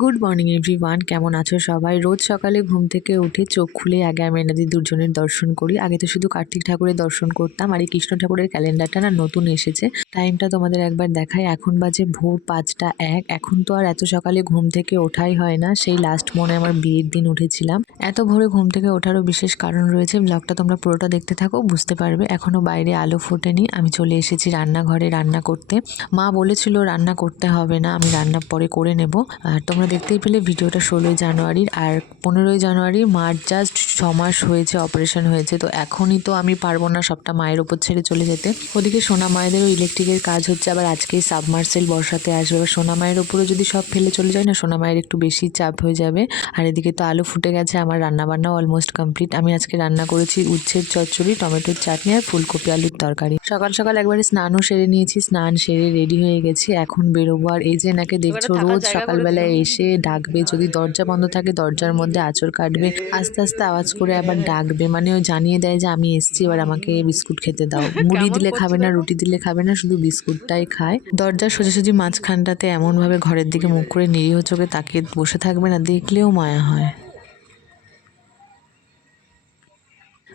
Good morning everyone, কেমন আছো সবাই? রোজ সকালে ঘুম থেকে উঠে চোখ খুলে আগে আমি এনাদের দুজনের দর্শন করি। আগে তো শুধু কার্তিক ঠাকুরের দর্শন করতাম, আর এই কৃষ্ণ ঠাকুরের ক্যালেন্ডারটা না নতুন এসেছে। টাইমটা তোমাদের একবার দেখাই। এখন বাজে ভোর 5টা 1। এখন তো আর এত সকালে ঘুম থেকে ওঠাই হয় না, সেই লাস্ট মনে আমার বিয়ের দিন উঠেছিলাম। এত ভোরে ঘুম থেকে ওঠারও বিশেষ কারণ রয়েছে, ব্লগটা তোমরা পুরোটা দেখতে থাকো, বুঝতে পারবে। এখনো বাইরে আলো ফোটেনি, আমি চলে এসেছি রান্নাঘরে রান্না করতে। মা বলেছিল রান্না করতে হবে না, আমি রান্না পরে করে নেব। আর তোমরা দেখতেই পেলে ভিডিওটা 16ই জানুয়ারির, আর 15ই জানুয়ারি মার জাস্ট 6 মাস হয়েছে, অপারেশন হয়েছে। তো এখনই তো আমি পারবো না সবটা মায়ের ওপর ছেড়ে চলে যেতে। ওদিকে সোনা মায়েদেরও ইলেকট্রিকের কাজ হচ্ছে, আবার আজকেই সাবমার্সেল বসাতে আসবে। এবার সোনা মায়ের ওপরও যদি সব ফেলে চলে যায় না, সোনা মায়ের একটু বেশি চাপ হয়ে যাবে। আর এদিকে তো আলু ফুটে গেছে, আমার রান্নাবান্নাও অলমোস্ট কমপ্লিট। আমি আজকে রান্না করেছি উচ্ছের চচ্চড়ি, টমেটোর চাটনি আর ফুলকপি আলুর তরকারি। সকাল সকাল একবারে স্নানও সেরে নিয়েছি, স্নান সেরে রেডি হয়ে গেছি, এখন বেরোবো। আর এই যে এনাকে দেখছো রোজ সকালবেলায় এসে ডাকবে, যদি দরজা বন্ধ থাকে দরজার মধ্যে আঁচড় কাটবে, আস্তে আস্তে আওয়াজ করে আবার ডাকবে, মানে ও জানিয়ে দেয় যে আমি এসছি, এবার আমাকে বিস্কুট খেতে দাও। মুড়ি দিলে খাবে না, রুটি দিলে খাবে না, শুধু বিস্কুটটাই খায়। দরজার সোজাসুজি মাঝখানটাতে এমন ভাবে ঘরের দিকে মুখ করে নিরীহ চোখে তাকিয়ে বসে থাকবে না, দেখলেও মায়া হয়।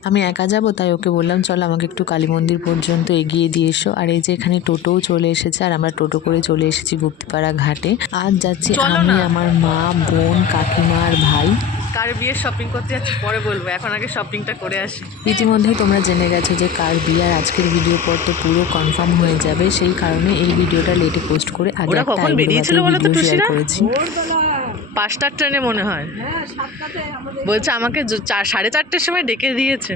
আমি একা যাব, তাই ওকে বললাম চল আমাকে একটু কালী মন্দির পর্যন্ত এগিয়ে দিয়ে এসো। আর এই যে এখানে টোটোও চলে এসেছে, আর আমরা টোটো করে চলে এসেছি গুপ্তিপাড়া ঘাটে। আজ যাচ্ছি আমি, আমার মা, বোন, কাকিমা আর ভাই। কার বিয়ের শপিং করতে যাচ্ছি পরে বলবো, এখন আগে শপিংটা করে আসি। ইতিমধ্যেই তোমরা জেনে গেছো যে কার বিয়ে, আর আজকের ভিডিও পর তো পুরো কনফার্ম হয়ে যাবে, সেই কারণে এই ভিডিওটা লেটে পোস্ট করে আগে ওরা একটা কখন বেরিয়েছিল বলো তো ভিডিও শেয়ার টুসিরা? করেছি। 5টার ট্রেনে মনে হয়, বলছে আমাকে 4:30টার সময় ডেকে দিয়েছে।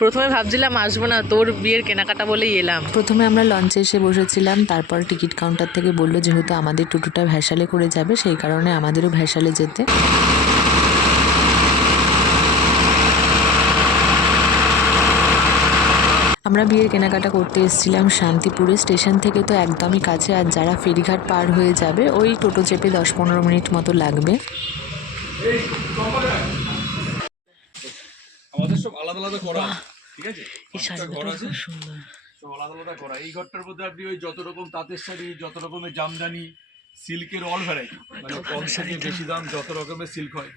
প্রথমে ভাবছিলাম আসবো না, তোর বিয়ের কেনাকাটা বলেই এলাম। প্রথমে আমরা লঞ্চে এসে বসেছিলাম, তারপর টিকিট কাউন্টার থেকে বললো যেহেতু আমাদের টোটোটা ভ্যাসালে করে যাবে, সেই কারণে আমাদেরও ভ্যাসালে যেতে। আমরা বিয়ের কেনাকাটা করতে এসেছিলাম শান্তিপুরে, স্টেশন থেকে তো একদমই কাছে, আর যারা ফেরিঘাট পার হয়ে যাবে ওই টোটো চেপে 10-15 মিনিট মতো লাগবে। আমাদের সব আলাদা আলাদা করা, ঠিক আছে? এই শাড়িটা খুব সুন্দর, সব আলাদা আলাদা করা। এই ঘরটার মধ্যে আপনি ওই যত রকম তাঁতের শাড়ি, যত রকমের জামদানি, সিল্কের অল ভ্যারাইটি, মানে কম থেকে বেশি দাম যত রকমের সিল্ক হয়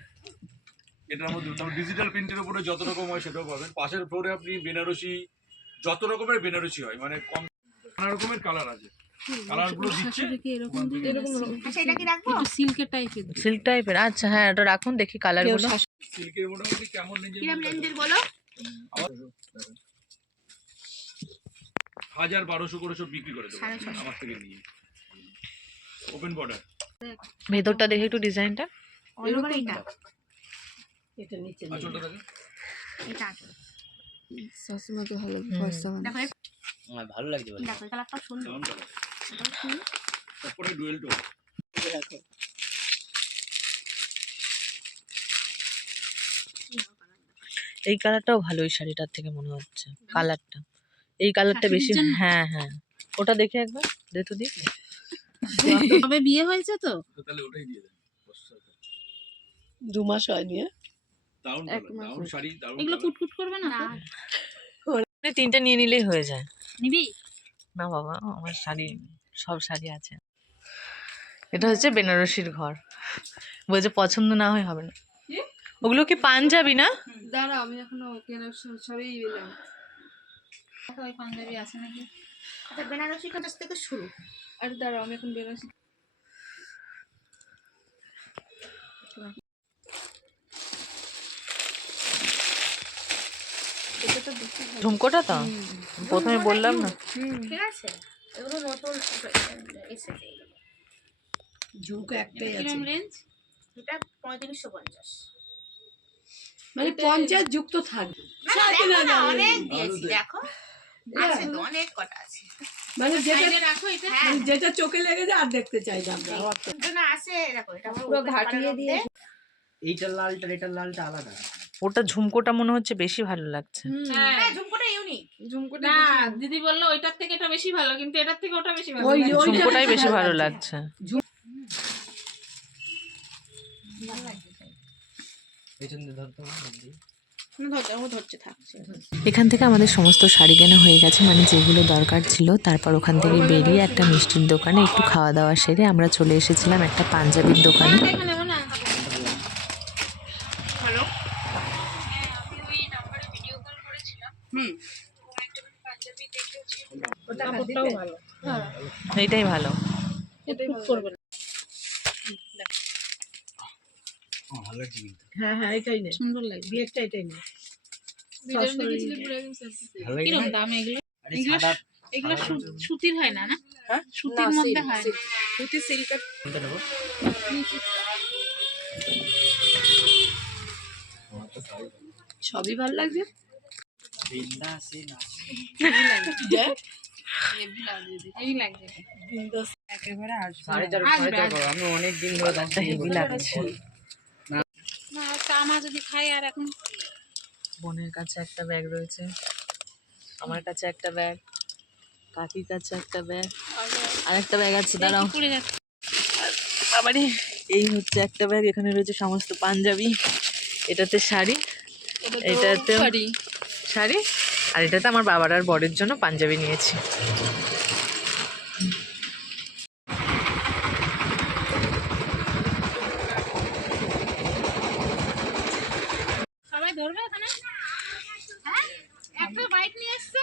এটার মধ্যে। ডিজিটাল প্রিন্টের উপরে যত রকম হয় সেটাও পাবেন। পাশের ফ্লোরে আপনি বেনারসি, যত রকমের বেনারসি হয়, মানে কম নানা রকমের কালার আছে। কালারগুলো দিচ্ছে সিল্ক টাইপের। আচ্ছা হ্যাঁ, এটা রাখুন দেখি কালারগুলো। সিল্কের মোটামুটি কেমন রেঞ্জের 1000-1200 করে সব বিক্রি করে দেবো আমার থেকে নিয়ে। Open border. ভেতরটা দেখি একটু ডিজাইনটা। আঁচলটা দেখে ভালো লাগছে বলে তারপরে ডুয়েল টোন। এই কালারটাও ভালো, এই শাড়িটার থেকে মনে হচ্ছে কালারটা, এই কালারটা বেশি। হ্যাঁ হ্যাঁ, ওটা দেখে একবার দে তো দি। তবে বিয়ে হয়েছে তো তাহলে ওটাই দিয়ে দেন। 2 মাস হয়নি। দারুণ শাড়ি, দারুণ এগুলো কুটকুট করবে না তো? 3টে নিয়ে নিলেই হয়ে যায়। নিবি না বাবা, আমার শাড়ি, সব শাড়ি আছে। এটা হচ্ছে বেনারসির ঘর, বলছে পছন্দ না হয় হবে না। ওগুলো কি পাঞ্জাবি না? দাঁড়া, আমি এখনো সবই এলাম। ওই পাঞ্জাবি আছে নাকি? এটা বেনারসি কাজ থেকে শুরু। আর দাঁড়া, আমি এখন বেনারসি। ঝুমকোটা তো প্রথমে বললাম না, ঠিক আছে, এগুলো নতুন এসেছে। ঝুমকো একটাই আছে। রেঞ্জ এটা 3550, মানে 50 যুক্ত থাকবে। অনেক দিয়েছি, দেখো আছে তো, অনেক কটা আছে। মানে যেটা রাখো, এটা যেটা চোখে লেগে যায় আর দেখতে চাই না আমরা। না আছে, দেখো এটা পুরো ঘাটিয়ে দিয়ে। এইটার লালটা এটার লালটা আলাদা। ওটা ঝুমকোটা মনে হচ্ছে বেশি ভালো লাগছে। হ্যাঁ, ঝুমকোটা ইউনিক। ঝুমকোটা না দিদি বললো ওইটার থেকে এটা বেশি ভালো, কিন্তু এটার থেকে ওটা বেশি ভালো। ঝুমকোটাই বেশি ভালো লাগছে। পেছন দিয়ে ধরতে হবে। ধরছে থাকছে। এখান থেকে আমাদের সমস্ত শাড়ি কেনা হয়ে গেছে, মানে যেগুলো দরকার ছিল। তারপর ওখান থেকে বেরিয়ে একটা মিষ্টির দোকানে একটু খাওয়া দাওয়া সেরে আমরা চলে এসেছিলাম একটা পাঞ্জাবির দোকানে। এখানে নেবো না। হ্যালো, কাপড়টাও ভালো। এইটাই ভালো। করবে না। ভালো লাগছে কিন্তু। সুন্দর লাগবে। বিয়েরটা এটাই না। ভিডিও দেখেছিলে পুরো একদম সেলফি। ভালো লাগছে কিরকম না? দাম এগুলো? আরে এগুলো সাদা এগুলো সুতির হয় না, না? হ্যাঁ, সুতির মধ্যে হয়। সুতি সিল্কের। কোনটা নেবো? সবই ভালো লাগছে। বিন্দাসে নাচ। এই লাগছে। সাড়ে চার করো। আমি অনেক দিন ধরে দাঁড়িয়ে হেভি লাগছে। না, চামা যদি খাই আর এখন বোনের কাছে একটা ব্যাগ রয়েছে, আমার কাছে একটা ব্যাগ, কাকির কাছে একটা ব্যাগ, আর একটা ব্যাগ আছে, দাঁড়াও। পড়ে যাচ্ছে। বাবারে, এই হচ্ছে একটা ব্যাগ। এখানে রয়েছে সমস্ত পাঞ্জাবি, এটাতে শাড়ি, এটাতে শাড়ি, আর এটাতে আমার বাবার আর বরের জন্য পাঞ্জাবি নিয়েছি। সবাই ধরবে এখানে? হ্যাঁ, একটা বাইক নিয়ে এসছে।